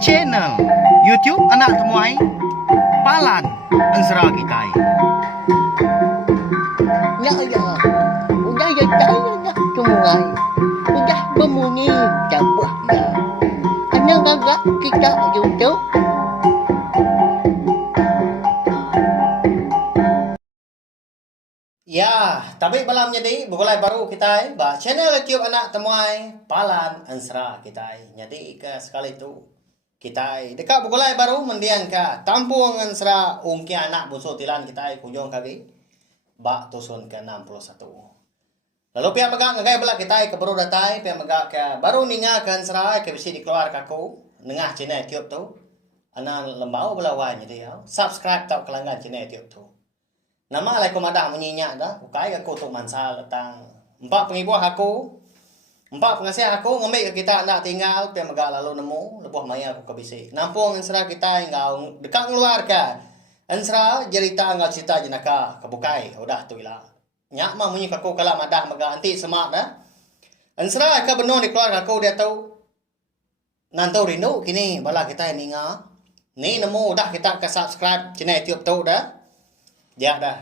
Channel YouTube anak temuai Palan Ansra kita. Ya ya, udah ya saya dah temuai, udah berbunyi cabut ya. Ana gagak kita YouTube. Ya, tapi malam jadi bukulai baru kita ba channel YouTube anak temuai Palan Ansra kita. Jadi ke sekali itu kita dekat bukulai baru mendiang ke Tampung Ansra ungki anak buso tilan kita kunjung kaki ba tusun ke 61. Lalu pihak megak ngagai belak kita ke baru datai pihak megak ke baru ninga ke Ansra ke bisi dikeluar kaku nengah channel YouTube tu. Ana lembau belawan jadi ya. Subscribe tau kelanggan channel YouTube tu. Nama alai komadang menyinya dah, ukai aku tu mansal tentang empat pengibuah aku, empat pengasih aku ngambil ke kita nak tinggal, pihak megak lalu nemu, lebuh maya aku kebisi. Nampung ansra kita engkau dekat ngeluar ke, ansra cerita engkau cerita jenaka kebukai, udah tu ilah. Nyak mah munyi aku kalau madah megak anti semak dah. Ansra ke benar dikeluar aku dia tahu. Nantau rindu kini bala kita ini ngah. Ni nemu dah kita ke subscribe channel YouTube tu dah. Ya dah.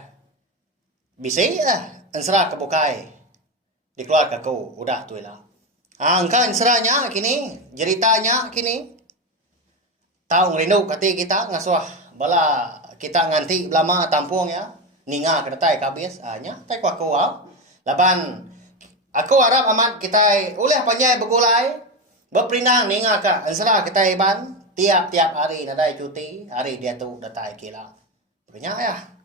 Bisa dah. Ansra kebukai. Dikeluar ke aku. Udah tu lah. Angka ansranya kini. Ceritanya kini. Tahu ngerindu kati kita ngasuh. Bala kita nganti lama tampung ya. Ninga kedetai kabis. Nya. Tai ku aku. Laban. Aku harap amat kita. Oleh panjai begulai. Berperinang ninga ka. Ansra kita ban. Tiap-tiap hari nadai cuti. Hari dia tu datai kila. Banyak ya.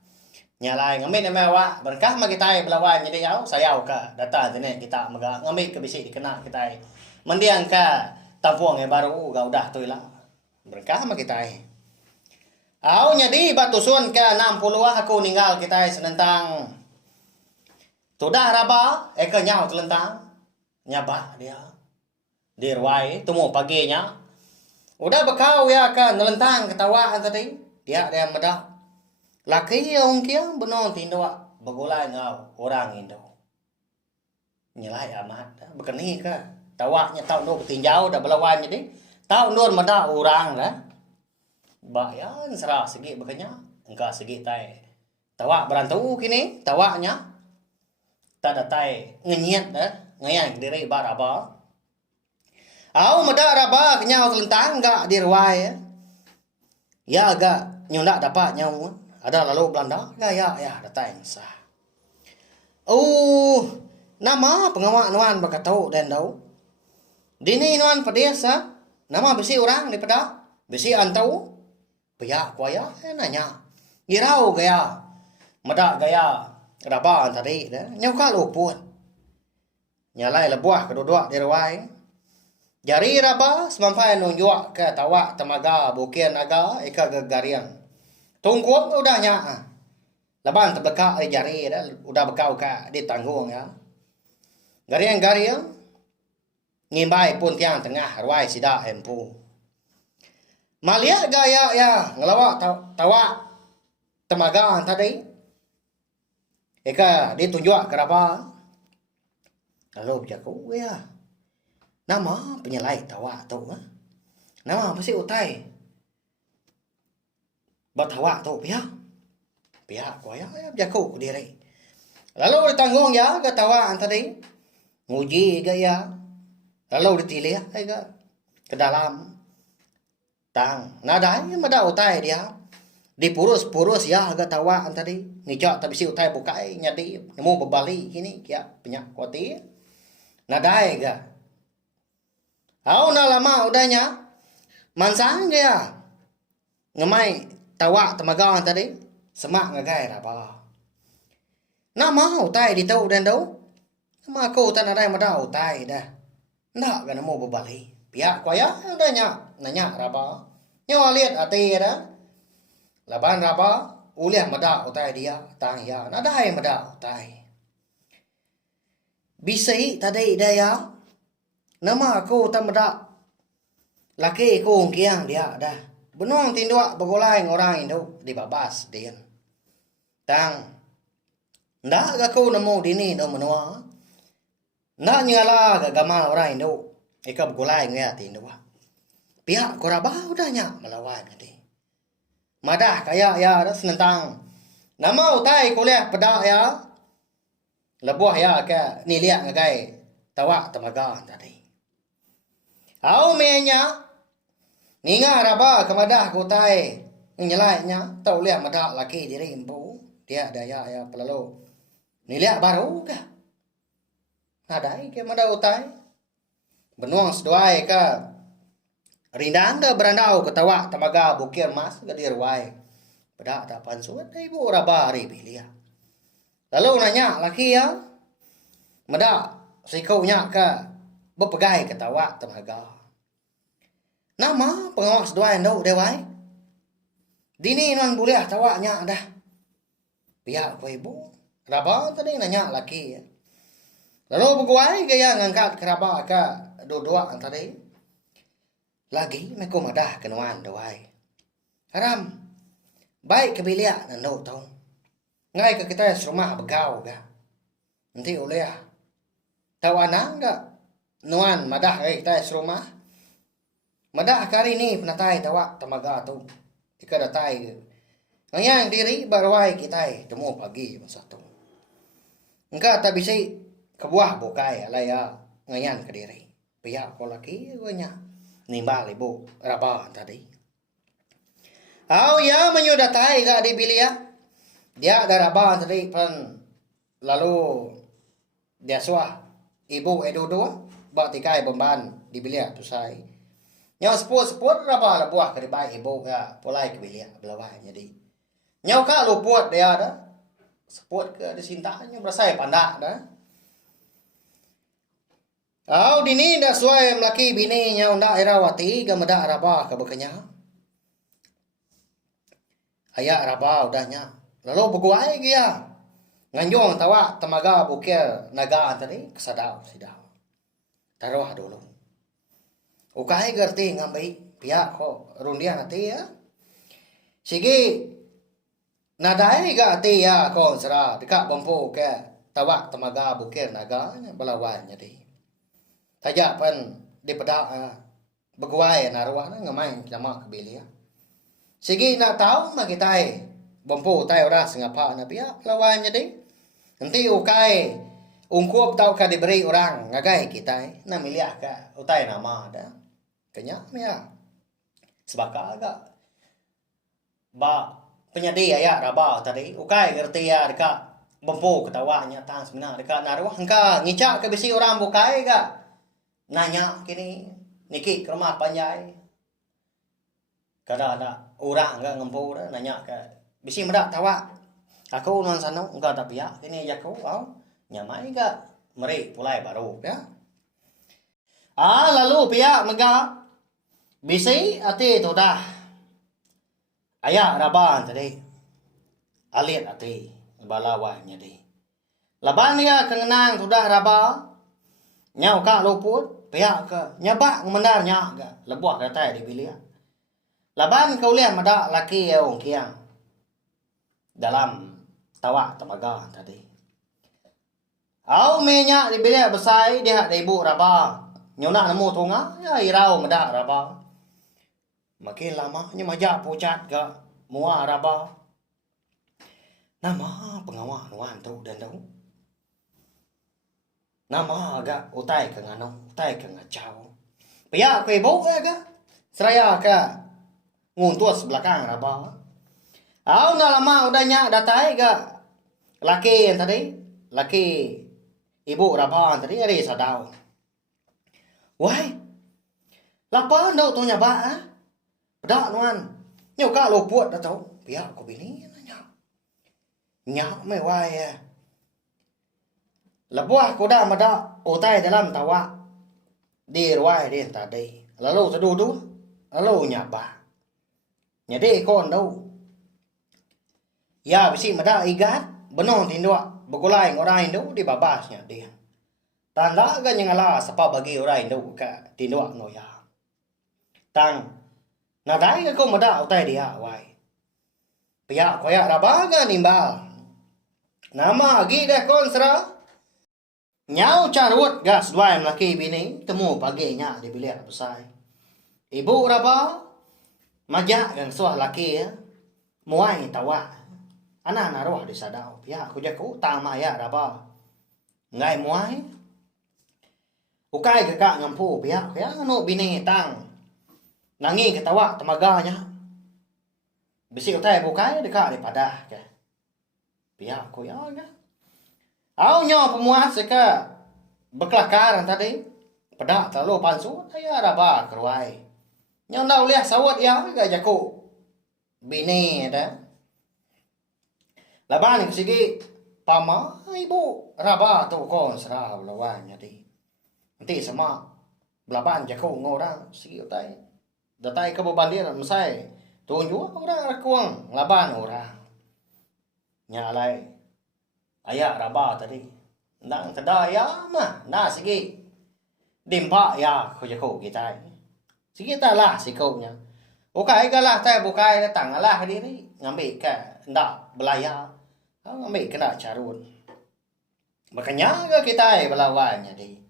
Nyalai ngambil nama awak berkah mah kita belawan jadi yau sayau ka data sini kita maga ngambil ke bisi dikena kita mendiang ka tampung yang baru ga udah tu lah berkah mah kita au jadi batusun ke 60 aku ninggal kita senentang sudah raba ke nyau telentang nyaba dia di ruai temu paginya udah bekau ya ka nelentang ketawa tadi dia medak laki yang kia benar tindak begulai ngau orang Indo. Nyelai amat bekeni ke tawaknya tahu no tinjau dah belawan jadi tahu nur mada orang dah. Bayan serah segi bekenya engkau segi tai. Tawak berantau kini tawaknya tak ada tai ngenyet dah ngayang diri baraba. Au mada raba kenyau telentang enggak dirwai. Ya agak nyundak dapat nyau. Ada lalu Belanda, ya, datang sah. Oh, nama pengawak nuan berkatau dan dau. Dini nuan pedesa, nama besi orang di peda, besi antau, pihak kuaya, nanya. Girau gaya, medak gaya, raba tadi, nyauka luput. Nyalai lebuah kedua di ruai. Jari raba semampai nunjuk ke tawak temaga bukian naga eka gegarian. Tungkuang udah nya. Laban terbekak di jari dah udah bekau ka di tanggung ya. Gariang-gariang ngimbai pun tiang tengah ruai sida empu. Malia gaya ya ngelawak tawa temaga tadi. Eka ditunjuk kenapa? Lalu jaku ya. Nama penyelai tawa tu ha. Nama apa sih utai? Batawa tu pihak kuaya jaku diri. Lalu ditanggung ya ketawa tadi nguji gaya. Lalu ditilih ke dalam tang nadanya mada utai dia dipurus-purus ya agak tawa tadi ngijak tapi si utai bukai nyadi nemu bebali ini ya penyak koti nadai ga. Au na lama udahnya mansang dia ngemai tawa temaga tadi semak ngagai apa nama utai di tau dan dau nama aku tan ada mada utai dah ndak ga nemu bebali pihak kuaya udahnya nanya raba nyawa lihat ati dah laban raba uliah mada utai dia tang ya nadai mada utai bisai tadi daya nama aku tan mada laki ku kiang dia dah benong tindak begulai orang Indo di babas dia. Tang. Ndak ga kau nemu dini do menua. Ndak nyala ga gamal orang Indo. ika begulai ngayatin doa. Pihak koraba udahnya melawan jadi. Madah kaya ya senentang. Nama utai kuliah pedak ya. Lebuah ya ke niliak ngagai tawa temaga tadi. Au menya ninga raba kemadah kutai nyelainya tau lihat madah laki diri imbu. Dia daya ya pelalo. Niliak baru ke. Nadai ke madah utai. Benuang sedoai ke rindang ke berandau ketawa temaga bukir mas gadir wai. Pada tapan suat ibu raba hari pilih. Lalu nanya laki ya. Meda sikaunya ke bepegai ketawa temaga. Nama pengawas doa endau dewai. Dini non boleh tawanya dah. Pihak ko ibu. Raba tadi nanya laki ya. Lalu beguai gaya ngangkat keraba ke dua tadi. Lagi mereka madah kenuan doai. Haram. Baik kebiliak nandau tau. Ngai ke kita serumah begau ga. Nanti oleh tahu anak enggak nuan madah kita serumah. Madah kali ini penatai tawa tamaga tu. Ika datai. Ngayang diri barwai kita temu pagi masa tu. Enggak tak bisa kebuah bokai alaya ngayan ke diri. Pihak ko laki nya. Nimbal ibu raba tadi. Au ya menyudatai ga dibilia. Dia ada raba tadi pan lalu dia suah ibu edo dua bak tikai beban dibilia tu sai. Nyau seput raba buah ke baik ibu ya polai ke bilia belawai jadi. Nyau ka luput dia ada. Seput ke disintanya berasai pandak dah. Au dini dah suai melaki bini nya unda irawati gameda raba ka bekenya. Ayak raba udahnya. Lalu beguai dia. Nganjong tawa temaga bukir naga tadi kesadau sidau. Taruh dulu. Ukai gerti ngambai pihak ko rundian hati ya. Sigi nadai ga hati ya ko sera dekat bompo ke tawa temaga bukir naga belawan jadi. Tajak pan di pedak beguai naruah ngamai nama kebilia. Sigi nak tahu nak kita bompo tai ora sengapa na pia lawan jadi. Nanti ukai ungkup tahu ka diberi orang ngagai kita na miliah ka utai nama ada. Kenya mia. Sebaka agak ba penyadi ya raba tadi ukai ngerti ya dekat bompo ketawanya tang sebenar dekat naruah engka ngicak ke bisi orang bukai ga. Nanya kini niki ke rumah panjai. Kada ada orang enggak ngempu dah nanya ke bisi medak tawa. Aku non sana enggak tapi ya kini ya kau nyamai enggak meri pulai baru ya. Lalu pihak mega bisi ati tu dah. Ayah raban tadi. Alit ati balawah nyadi. Laban dia kengenang tu dah raba. Nyau ka luput pihak ke nyabak mendarnya ga lebuah datai dibilia. Laban kau lihat madak laki yang kiang dalam tawa temaga tadi. Au menya dibilia besai dia ada ibu raba. Nyona nemu tunga ya irau madak raba. Makin lama nya majak pucat ga mua raba. Nama pengawal nuan tu dan tu. Nama agak utai ke ngano, utai ke ngacau. Pihak ke ibu ga seraya ke nguntus belakang raba. Au na lama udahnya datai ga laki yang tadi, laki ibu raba tadi ada sadau. Wai. Lapa ndau tu nyaba Pedak nuan. Nyau ka luput dah tau. Pihak ko bini nanya. Nyak me wai Lebuah kuda mada utai dalam tawa di ruai dia tadi. Lalu sedudu, lalu nyapa. Jadi kon dau. Ya bisi mada igat benon tindua begulai orang Indo di babasnya dia. Tanda ga nyangala sapa bagi orang Indo ka tindua noya. Tang nadai ga ko mada utai dia wai. Pihak koyak rabaga nimbal. Nama agi dah kon sera. Nyau carut gas dua laki bini temu paginya di bilik besar. Ibu raba majak gang suah laki ya. Muai tawa. Anak naruh di sadau. Ya aku jaku tang maya raba. Ngai muai. Ukai kakak ngampu pihak ya anu bini tang. Nangi ketawa temaganya. Besi utai bukai dekat daripada ke. Pihak aku ya kan. Au nyo pemuas ke berkelakar tadi. Pedak terlalu palsu ya raba keruai. Nyo ndak lihat sawat ya gak jaku. Bini ada. Laban ke sigi pama ibu raba tu kon serah lawan jadi. Nanti sama belaban jaku ngorang sigi utai. Datai ke bebandir mesai. Tunjuk orang rakuang laban orang. Nyalai. Ayak raba tadi. Nang tedaya mah. Nah segi. Dimpak ya kujaku kita. Segi tak lah sikaunya. Bukai ke lah tay bukai datang lah diri. Ngambil ke. Ndak belaya. Ngambil ke nak carun. Makanya ke kita belawan jadi.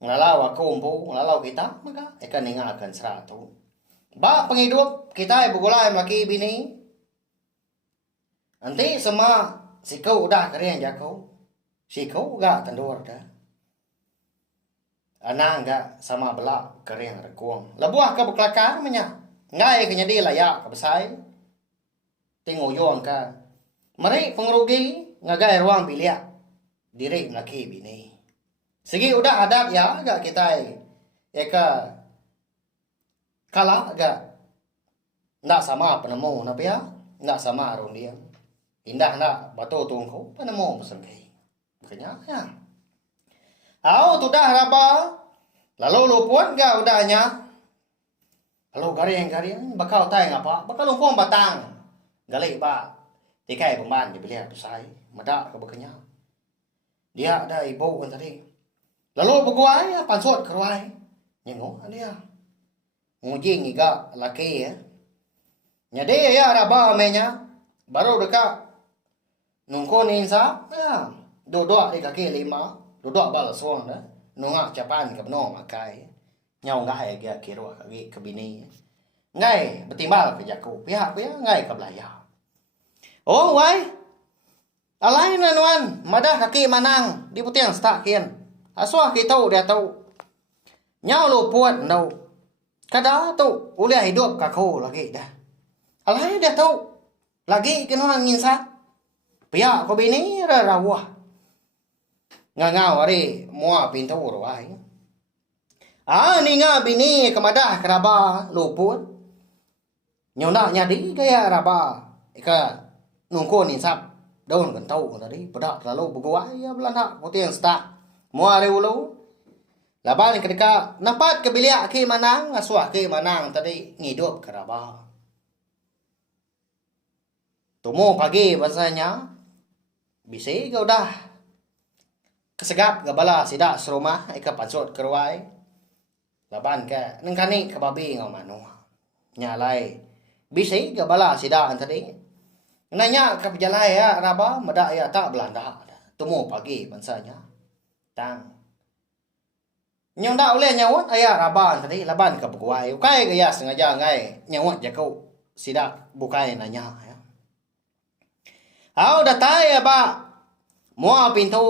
Ngalau aku umpu. Ngalau kita. Maka ikan ingatkan seratu. Ba penghidup kita bergulai laki bini. Nanti semua. Sikau udah kering jaku. Sikau gak tendur dah. Anak gak sama belak kering rekuang. Lebuah ke berkelakar menyak. Ngai kenyadi layak ke besai. Tengok yuang ke. Mari pengerugi ngagai ruang bilik. Diri laki bini. Segi udah adat ya gak kita. Eka. Kalah gak. Ndak sama penemu napa ya. Ndak sama arung dia. Indah nak batu tungku penemu pesengkai. Makanya ya. Au tu dah raba. Lalu lupuan gak udahnya. Lalu garing-garing bakal tay ngapa? Bakal lumpung batang. Galih ba. Tikai pemban di bilik besai. Medak ke bekenya. Dia ada ibu kan tadi. Lalu beguai pansut keruai. Nyengok dia. Ngujing iga laki ya. Nyade ya raba menya. Baru dekat nungko ninsa, ya, duduk di kaki lima, duduk bala suang dah, nungak capan ke beno makai, nyau ngai dia kira kaki ke bini, ngai betimbal ke jaku, pihak ngai ke belaya. Oh wai, alai nanuan, madah kaki manang di putiang setakian, aswah kita dia tahu, nyau lupuat nau, kada tu uliah hidup kaku lagi dah, alai dia tahu, lagi kenuan nginsa. Pihak ko bini rarawah. Ngangau ari mua pintu ruai. Ni nga bini kemadah keraba luput. Nyona nyadi gaya raba. Ika nungko ni sap. Daun kan tau tadi. Pedak terlalu berguai ya belanda putih yang setak. Mua ari ulu. Laban ketika nampak ke bilik ki manang. Ngasuah ki manang tadi ngidup keraba. Tumu pagi bahasanya. Bisa kau dah kesegap ke bala sidak serumah ika pansut keruai. Laban ke nengkani ke babi ngau manu. Nyalai. Bisa ke bala sidak tadi. Nanya ke pejalai ya raba medak ya tak Belanda. Tumu pagi bansanya. Tang. Nyong dak oleh nyawat ayah raba tadi laban ke berkuai. Ukai ke ya sengaja ngai nyawat jakau sidak bukai nanya ya. Au datai apa? Mua pintu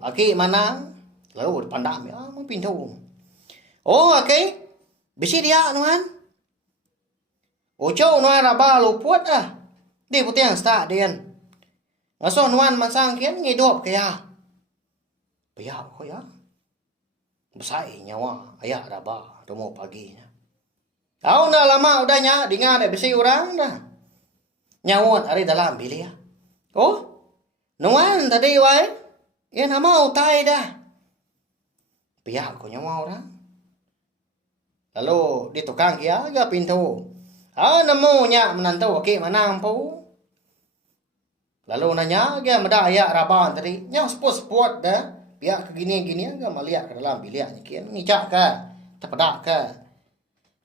aki mana? Lalu pandam ya mau pintu. Oh aki, bisi dia nuan. Ojo nuan raba luput ah. Di putiang sta dian. Ngaso nuan masang kian ngidup kaya. Paya ko ya. Besai nyawa ayah raba temu pagi. Au na lama udahnya dengar bisi orang dah. Nyawat ari dalam bilik ya. Oh, nuan tadi wai, ya nama utai dah. Pihak ko nyawa orang. Lalu di tukang kia agak pintu. Namunya menantu okey manang po. Lalu nanya dia meda ayak raban tadi. Nyau spot dah. Pihak ke gini agak melihat ke dalam biliknya kian ngicak ke, terpedak ke.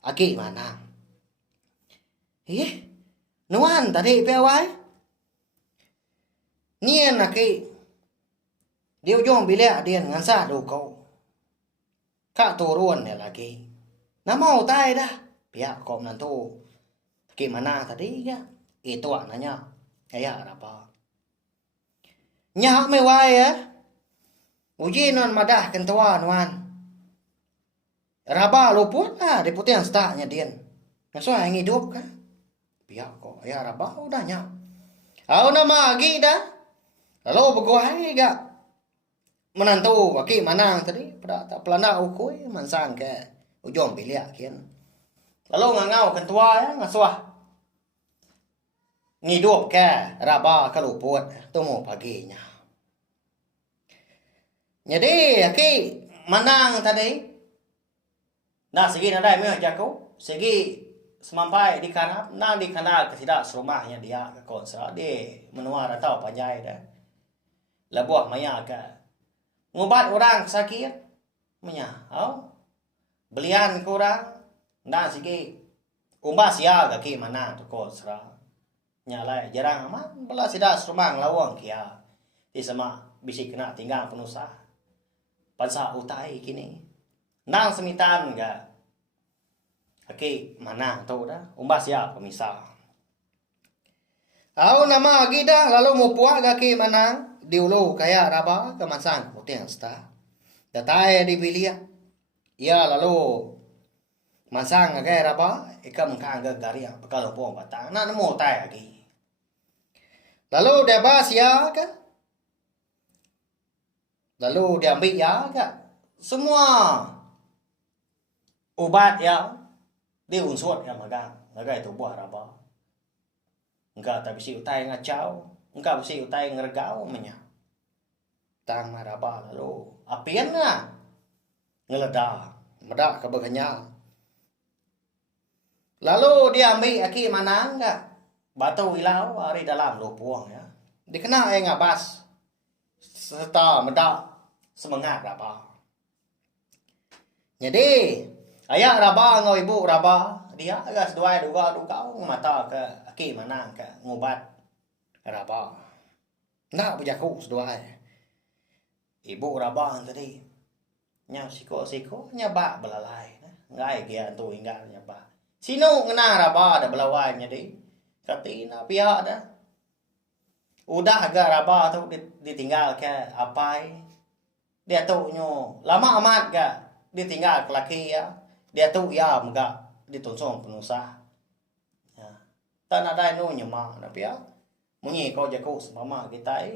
Aki manang. Nuan tadi pihak wai. Nien aki Di ujung bilik dia ngansa do kau. Kak turun ya lagi. Nah mau tai dah. Pihak kau nantu. Gimana tadi ya? Itu anaknya. Ayah apa? Nyak me wae ya. Uji non madah kentuan wan. Raba luput lah di putihan staknya dia. Ngasua yang hidup kan. Pihak kau ayah raba udah nyak. Au nama lagi dah. Lalu berguai gak. Menantu waki manang tadi pada tak pelana ukui mansang ke ujung bilik kian. Lalu ngangau kentua ya ngasuah. Ngidup ke raba kaluput tumu paginya. Jadi aki manang tadi. Nah segi nadai meh jaku. Segi semampai di kanap. Nah di kanal kesidak serumahnya dia ke konser. Dia menua ratau panjai dah. Labuah maya ke. Ngubat orang sakit. Menya. Belian ke orang. Nah segi. Umbas ya kaki mana tu konser. Nyalai jarang amat. Belah sidak serumah ngelawang kia. Di sama bisik kena tinggal penusah. Pansa utai kini. Nang semitan enggak. Aki mana tahu dah. Umbas ya pemisah. Au nama lagi dah. Lalu mau puak kaki mana. Diulu kaya raba kemasan putih yang sta. Datai di bilia. Ya lalu. Masang kaya raba. Ika mengkang garia. Kalau pun batang. Nah nemu tai lagi. Lalu dia bahas ya kan. Lalu diambil ya kak. Semua obat ya diunsur ya magang. Magai itu buah raba. Enggak tak bisa utai ngacau. Enggak bisa utai ngergau menya. Tang maraba lalu. Apian na. Ngeledah. Medak ke begenya. Lalu diambil aki mana enggak. Batu ilau hari dalam lupuang ya. Dikenal yang ngabas. Serta medak semangat raba. Jadi ayah raba ngau ibu raba dia agak seduai duga mata ke aki mana ke ngubat raba. Nak berjaku seduai. Ibu raba tadi nya siko nyaba belalai ngai dia tu hingga nyaba. Sino ngena raba ada belawai jadi katina pihak dah. Udah agak raba tu ditinggal ke apai. Dia tu nyo lama amat gak ditinggal ke laki ya. Dia tu ya enggak ditunsung penusah. Ya. Tak ada nu nyema na pia. Munyi kau jago mama kita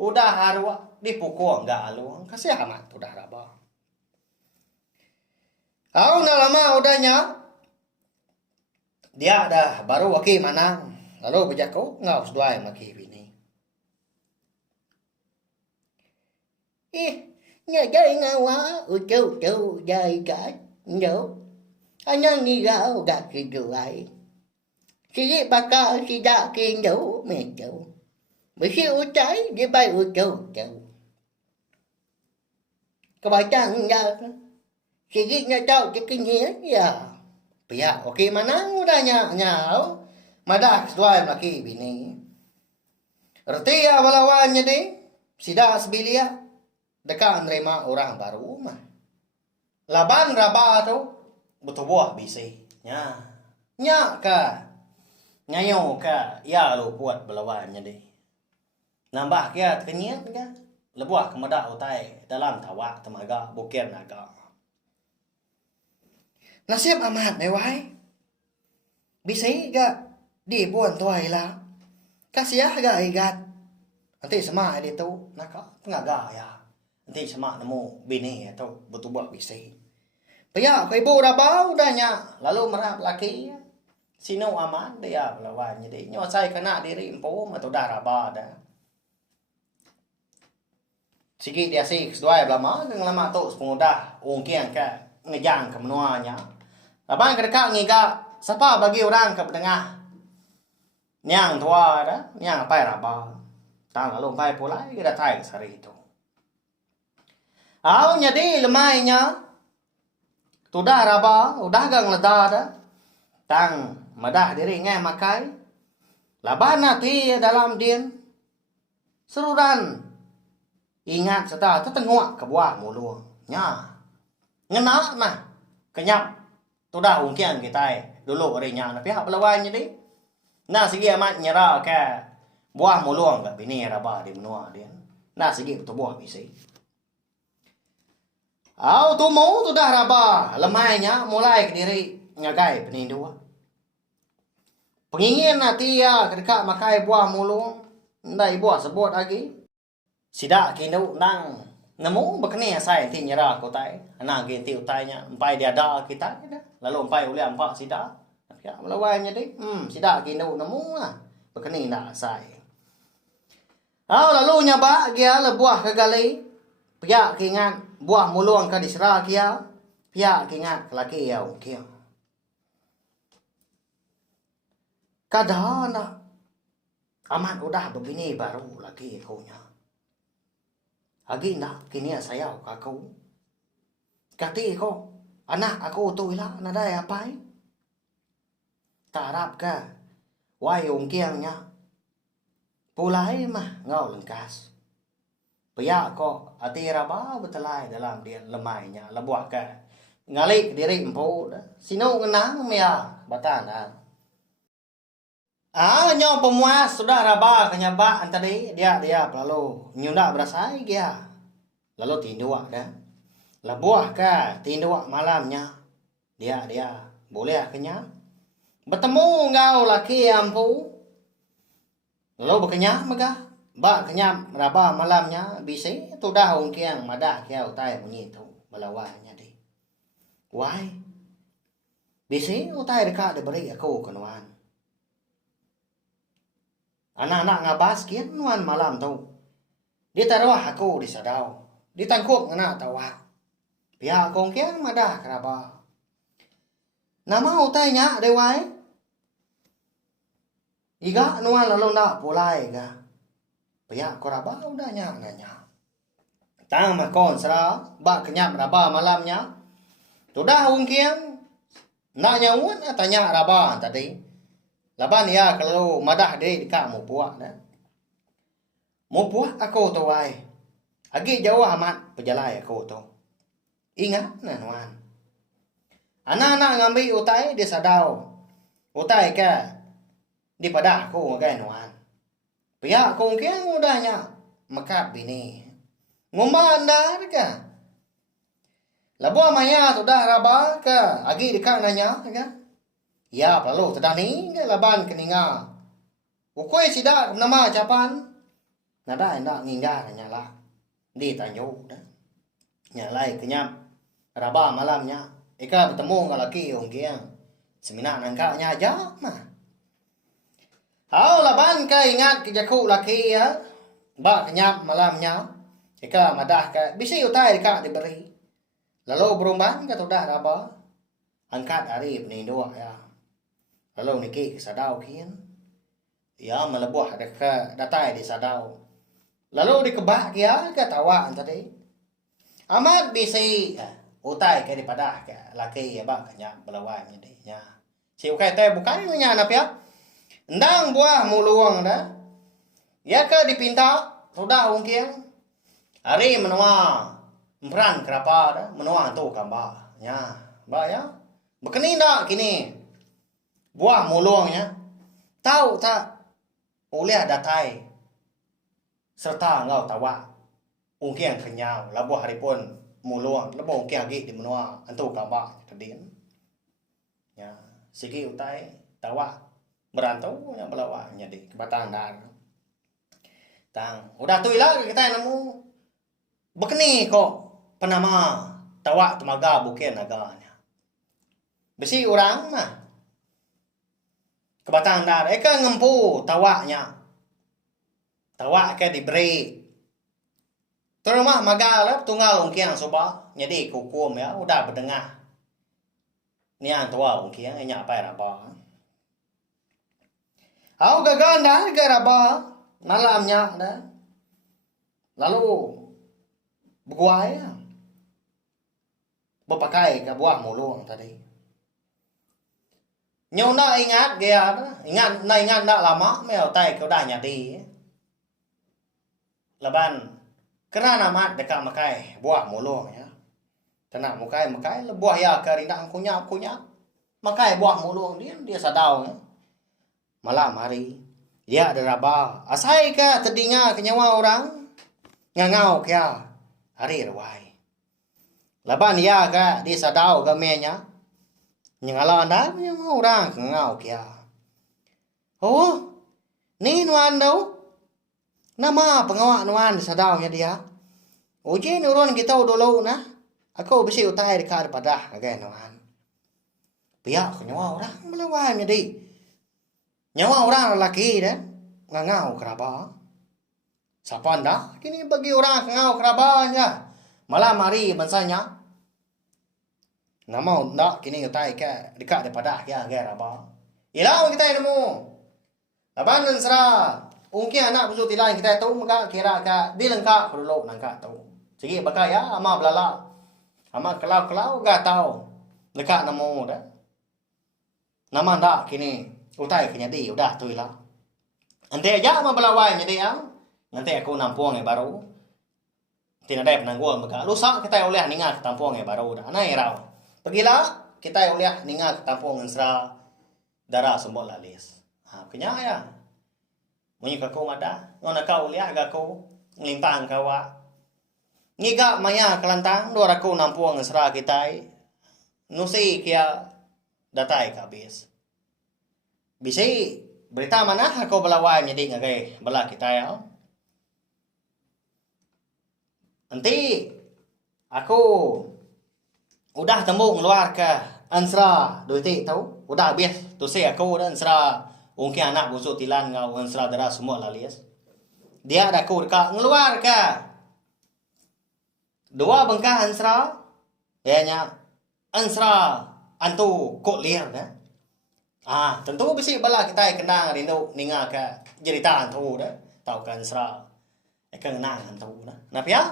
udah harwa dipukul enggak alu. Kasih amat udah raba. Au na lama udahnya. Dia dah baru waki manang. Lalu berjaku ngau seduai maki bini. Nhà chơi ngawa ucu dài cả nhớ anh đang đi gạo gạt cái rượu khi baka khi đã khi nhớ mẹ cháu bởi khi u trái đi bay ucu các bạn chẳng ra khi nhà cháu cái nhé ya pihak oke mana udah nyau madah sesuai laki bini reti ya balawannya deh sida sebilia dekat nerima orang baru mah. Laban raba tu betul buah bisi. Nya ka. Nyayo ka ya lu buat belawannya deh. Nambah kia kenyat ka. Lebuah kemada utai dalam tawak temaga bukir naga. Nasib amat mewai. Bisi ga di buan tuai lah. Kasih ga igat. Nanti sama itu naka pengaga ya. Nanti sama nemu bini atau betul buat bisi. Paya ke ibu raba udahnya. Lalu merap laki. Sino aman dia lawan jadi. Nyo saya kena diri empu atau dah raba dah. Sikit dia sih sesuai lama. Dengan lama tu sepengudah. Ungkian ke ngejang ke menuanya. Laban kedekat ngiga. Siapa bagi orang ke penengah. Nyang tua dah. Nyang apa raba. Tang lalu pai pulai. Kita tai ke sari itu. Au jadi lemainya. Tudah raba, udah gang ledah dah. Tang madah diri ngai makai. Laban nanti dalam din. Seruran. Ingat serta tertengok ke buah mulu. Nya. Ngena mah. Kenyap. Tu dah ungkian kita dulu orinya na pihak pelawan jadi. Nah segi amat nyera ke buah mulu ke bini raba di menua dia. Nah segi tu buah bisi. Au tu mau tu dah raba lemainya mulai ke diri ngagai penindu. Pengingin nanti ya kedekat makai buah mulu. Ndai buah sebut lagi. Sidak kinu nang nemu bekeni sai ti nyera ko tai. Ana gen ti utainya empai dia ada kita lalu empai oleh empak sidak. Ya melawannya deh. Sidak kinu nemu lah. Bekeni nak sai. Au lalu nyaba dia le buah ke gali. Pihak kingat buah mulung ka disera kia. Pihak kingat laki ya kia. Kadana aman udah begini baru lagi kaunya. Agi nak kini saya kakau. Kati ko anak aku tu ila nada apa? Tarap ka. Wai ung kiangnya. Pulai mah ngau lengkas. Pia ko atira ba betelai dalam dia lemainya lebuah ka. Ngalik diri empu dah. Sino ngenang mea batanan. Nyo pemuas sudah raba kenyaba tadi dia lalu nyunda berasai dia. Lalu tinduak dah. Lebuah ka tinduak malamnya. Dia boleh kenyang. Bertemu ngau laki ampu. Lalu berkenyang megah. Ba kenyam raba malamnya bisi tu dah ungkiang madah kia utai bunyi tu melawanya di. Why? Bisi utai dekat diberi aku kenuan. Anak-anak ngabas kian nuan malam tu. Dia taruh aku di sadau. Ditangkup ngana tawa. Pihak kong kian madah keraba. Nama utainya dewai. Iga nuan lalu nak pulai ga. Pihak koraba udahnya nanya. Tang makon sera. Bak kenyap raba malamnya. Sudah ungkian. Nak nyawun tanya raba tadi. Laban ya kalau madah dia dekat mau buat dah. Mau buat aku tu ai. Agi jauh amat perjalai aku tu. Ingat nah nuan. Anak-anak ngambil utai dia sadau. Utai ke di padah aku ngagai nuan. Pihak aku mungkin udahnya mekat bini. Ngumban dah ke. Labuah maya sudah raba ke. Agi dekat nanya ke. Ya, perlu tedani laban keninga. Ukoi sidak nama capan. Nada nak nginggar nyala. Di tanyo dah. Nyalai kenyap. Raba malamnya. Eka bertemu dengan laki orang kiang. Semina nangkanya aja mah. Hau laban ka ingat kejaku laki ya. Ba kenyap malamnya. Eka madah ka. Bisi utai dekat diberi. Lalu berumban ka sudah raba. Angkat hari penindua ya. Lalu niki sadau kian. Ya melebuah dekat datai di sadau. Lalu dikebak kia ke tawa tadi. Amat bisi utai ke daripada ke laki ya bak nya belawan ni nya. Si ukai teh bukan nya na pia. Ndang buah muluang dah. Ya ke dipinta sudah ungkian. Hari menua empran kerapa dah menua tu kamba. Nya, ba ya. Bekeni dak kini. Buah muluangnya. Tahu tak oleh datai serta ngau tawa ungkian kenyau labuh hari pun muluang labuh ungkian lagi di menua antu kamba kedin ya segi utai tawa merantau yang belawanya di kebatan dar tang udah tu ilah kita nemu bekeni kok penama tawa temaga bukan aganya besi orang mah kebatang dar eka ngempu tawaknya. Tawak ke diberi. Terumah magalap tunggal ungkiang soba. Jadi kukum ya udah berdengah. Niang tua ungkiang enya apa raba. Au gagan dah ke raba malamnya dah. Lalu berguai ya. Berpakai ke buah mulung tadi. Nyo na ingat dia ingat nak lama meo tai kau dah nyadi. Laban Kerana mat dekat makai buah mulung ya. Tenang makai buah ya karindang kunyap. Makai buah mulung dia sadau ya. Malam hari dia ada raba. Asai ka terdinga ke nyawa orang. Ngangau kya. Hari rawai. Laban ya ka dia sadau ke menya. Nyangala anda nyawa orang ngangau kya. Oh, ni nuan đâu? Nama pengawak nuan sadaunya dia. Uji nurun kita dulu na. Aku besi utai dekat pada agak nuan. Pihak nyawa orang melawan jadi. Nyawa orang lelaki dan ngangau keraba. Siapa anda? Kini bagi orang ngangau kerabanya. Malam hari bansanya. Nama ndak kini utai ke dekat daripada agak keraba. Ilau kita nemu. Laban sera. Mungkin anak busuk tilang kita tahu maka kira ka di lengkap perlu nangka tahu. Sige baka ya ama belala. Ama kelau ga tahu. Dekat namo dah. Nama ndak kini utai ke jadi udah tu lah. Ante aja ama belawai jadi ya. Nanti aku nampung baru. Tidak ada penangguan maka rusak kita oleh ningat tampung baru dah. Nah irau. Pergilah kita oleh ningat tampung sera darah sembol lalis. Ha kenya ya. Munyi kako mada, ngona kau lihat kako ngelimpang kawa. Ngiga maya kelantang dua aku nampuang sera kitai. Nusi kia datai kabis. Bisi berita mana aku belawai jadi ngagai bela kita ya. Nanti aku udah tembung luar ke ansra duiti tahu. Udah habis tu saya aku dan ansra. Mungkin anak busuk tilan ngau ansra darah semua lalias. Dia ada aku dekat ngeluar ke. Dua bengkah ansra. Ianya ansra antu kok liar dah. Tentu besi bala kita kenang rindu ninga ke cerita antu dah. Tahu kan ansra. Kenang antu dah. Napa ya?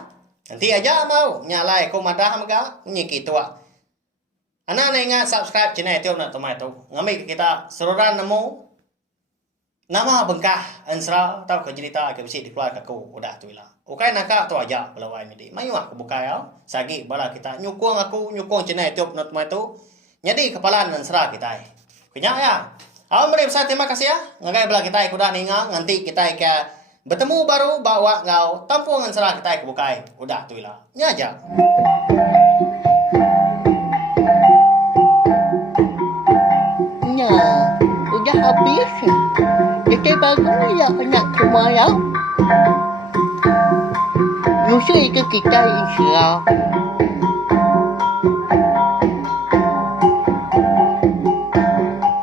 Nanti aja mau nyalai ko madah maka nyiki tua. Anak ingat subscribe channel Tiop Nak Tomai tu. Ngambil kita seruran nemu nama bengkah ansra tahu ke cerita ke besi dikeluar aku udah tu lah. Okai naka tu aja belawai medi. Mayu aku buka ya. Sagi bala kita nyukung channel Tiop Nak Tomai tu. Jadi kepala ansra kita. Kenya ya. Mari besar terima kasih ya. Ngagai bala kita kuda ninga nanti kita ke bertemu baru bawa ngau tampung ansra kita ke bukai. Udah tu lah. Nya aja. Udah habis. Kita baru ya anak semua ya. Nusul ke kita insya